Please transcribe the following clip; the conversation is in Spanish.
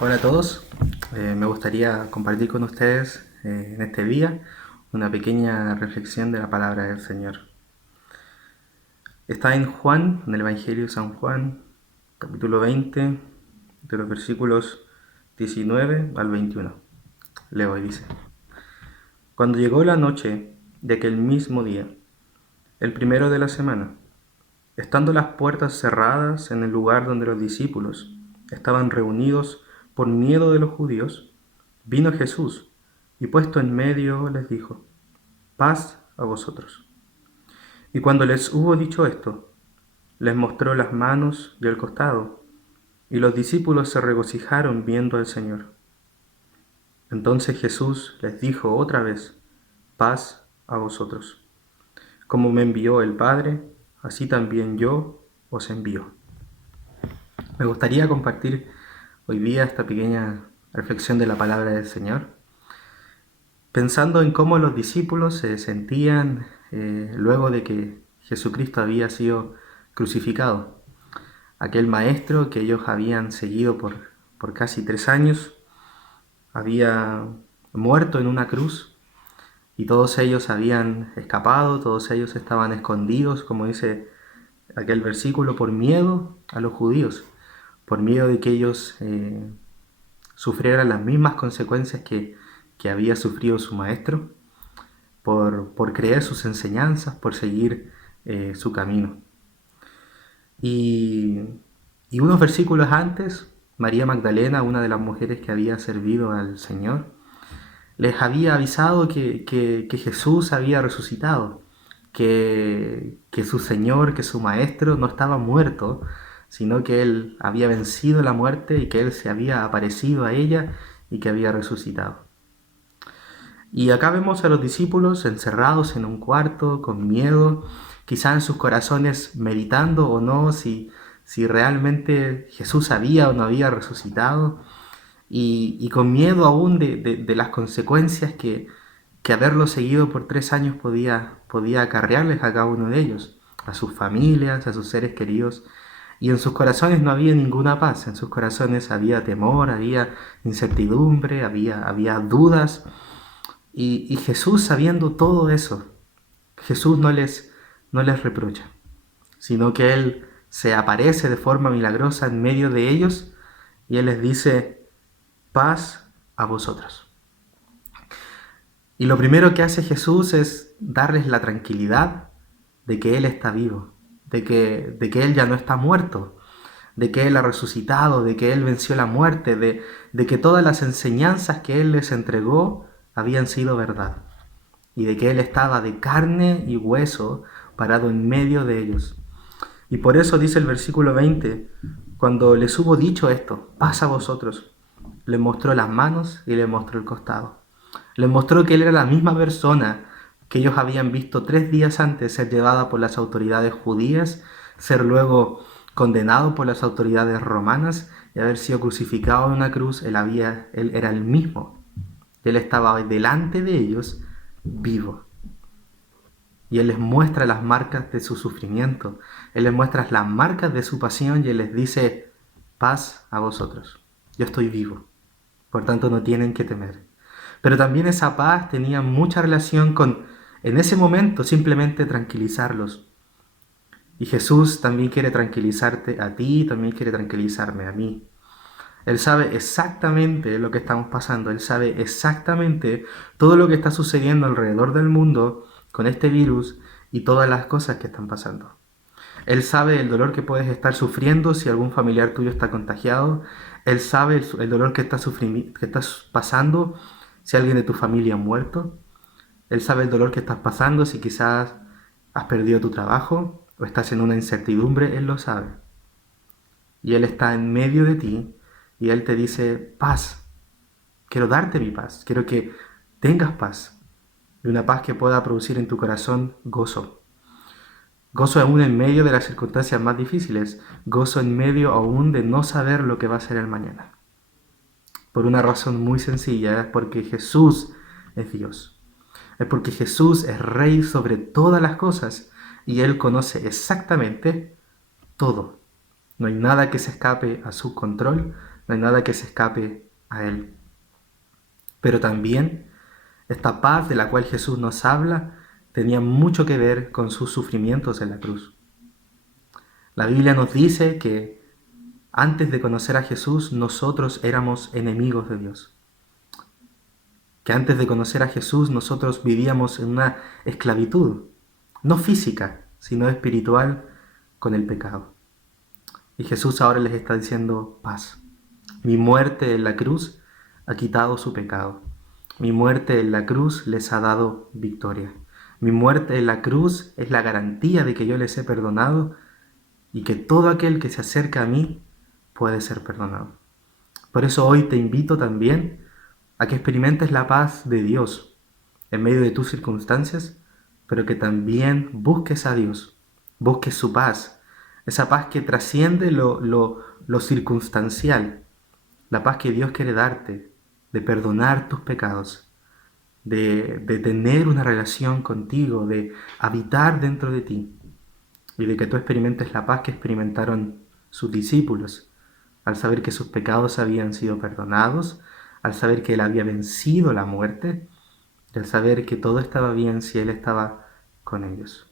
Hola a todos. Me gustaría compartir con ustedes en este día una pequeña reflexión de la palabra del Señor. Está en Juan, en el Evangelio de San Juan, capítulo 20, de los versículos 19 al 21. Leo y dice: Cuando llegó la noche de aquel mismo día, el primero de la semana, estando las puertas cerradas en el lugar donde los discípulos estaban reunidos por miedo de los judíos, vino Jesús y puesto en medio les dijo: Paz a vosotros. Y cuando les hubo dicho esto, les mostró las manos y el costado, y los discípulos se regocijaron viendo al Señor. Entonces Jesús les dijo otra vez: Paz a vosotros. Como me envió el Padre, así también yo os envío. Me gustaría compartir hoy día esta pequeña reflexión de la palabra del Señor, pensando en cómo los discípulos se sentían luego de que Jesucristo había sido crucificado. Aquel maestro que ellos habían seguido por casi 3 años había muerto en una cruz y todos ellos habían escapado, todos ellos estaban escondidos, como dice aquel versículo, por miedo a los judíos, por miedo de que ellos sufrieran las mismas consecuencias que había sufrido su maestro, por creer sus enseñanzas, por seguir su camino. Y, y unos versículos antes, María Magdalena, una de las mujeres que había servido al Señor, les había avisado que Jesús había resucitado, que su Señor, que su Maestro no estaba muerto, sino que Él había vencido la muerte y que Él se había aparecido a ella y que había resucitado. Y acá vemos a los discípulos encerrados en un cuarto, con miedo, quizá en sus corazones meditando o no si realmente Jesús había o no había resucitado, y con miedo aún de las consecuencias que haberlo seguido por 3 años podía acarrearles a cada uno de ellos, a sus familias, a sus seres queridos. Y en sus corazones no había ninguna paz, en sus corazones había temor, había incertidumbre, había dudas. Y Jesús, sabiendo todo eso, Jesús no les reprocha, sino que Él se aparece de forma milagrosa en medio de ellos y Él les dice: paz a vosotros. Y lo primero que hace Jesús es darles la tranquilidad de que Él está vivo, de que Él ya no está muerto, de que Él ha resucitado, de que Él venció la muerte, de que todas las enseñanzas que Él les entregó habían sido verdad, y de que Él estaba de carne y hueso parado en medio de ellos. Y por eso dice el versículo 20, cuando les hubo dicho esto: paz a vosotros, les mostró las manos y les mostró el costado. Les mostró que Él era la misma persona que ellos habían visto 3 días antes ser llevada por las autoridades judías, ser luego condenado por las autoridades romanas y haber sido crucificado en una cruz. Él era el mismo. Él estaba delante de ellos, vivo. Y Él les muestra las marcas de su sufrimiento. Él les muestra las marcas de su pasión y Él les dice: paz a vosotros. Yo estoy vivo. Por tanto, no tienen que temer. Pero también esa paz tenía mucha relación con, en ese momento, simplemente tranquilizarlos. Y Jesús también quiere tranquilizarte a ti, también quiere tranquilizarme a mí. Él sabe exactamente lo que estamos pasando, Él sabe exactamente todo lo que está sucediendo alrededor del mundo con este virus y todas las cosas que están pasando. Él sabe el dolor que puedes estar sufriendo si algún familiar tuyo está contagiado. Él sabe el dolor que estás pasando si alguien de tu familia ha muerto. Él sabe el dolor que estás pasando si quizás has perdido tu trabajo o estás en una incertidumbre. Él lo sabe. Y Él está en medio de ti y Él te dice: paz. Quiero darte mi paz. Quiero que tengas paz. Y una paz que pueda producir en tu corazón gozo. Gozo aún en medio de las circunstancias más difíciles. Gozo en medio aún de no saber lo que va a ser el mañana. Por una razón muy sencilla: es porque Jesús es Dios. Es porque Jesús es Rey sobre todas las cosas y Él conoce exactamente todo. No hay nada que se escape a su control, no hay nada que se escape a Él. Pero también esta paz de la cual Jesús nos habla tenía mucho que ver con sus sufrimientos en la cruz. La Biblia nos dice que antes de conocer a Jesús nosotros éramos enemigos de Dios. Que antes de conocer a Jesús nosotros vivíamos en una esclavitud, no física, sino espiritual, con el pecado. Y Jesús ahora les está diciendo paz. Mi muerte en la cruz ha quitado su pecado. Mi muerte en la cruz les ha dado victoria. Mi muerte en la cruz es la garantía de que yo les he perdonado y que todo aquel que se acerca a mí puede ser perdonado. Por eso hoy te invito también a que experimentes la paz de Dios en medio de tus circunstancias, pero que también busques a Dios, busques su paz, esa paz que trasciende lo circunstancial, la paz que Dios quiere darte, de perdonar tus pecados, de tener una relación contigo, de habitar dentro de ti, y de que tú experimentes la paz que experimentaron sus discípulos, al saber que sus pecados habían sido perdonados, al saber que Él había vencido la muerte, y al saber que todo estaba bien si Él estaba con ellos.